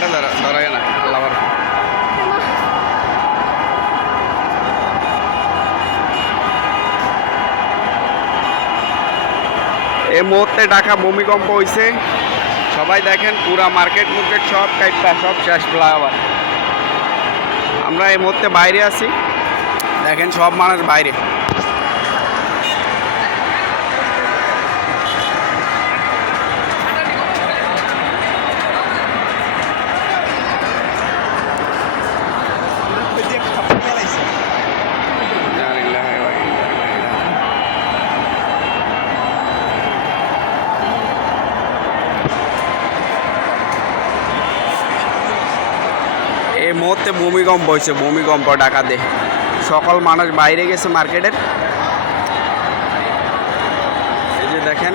ক্যামেরাটা ধরা না আল্লাহ। এই মুহূর্তে ঢাকা ভূমিকম্প হয়েছে, সবাই দেখেন পুরা মার্কেট মুর্কেট সব কাইপা সব শেষ আবার। আমরা এই মুহূর্তে বাইরে আছি, দেখেন সব মানুষ বাইরে। এই মুহূর্তে ভূমিকম্প হয়েছে, ভূমিকম্প ঢাকাতে। সকল মানুষ বাইরে গেছে মার্কেটের, এই যে দেখেন।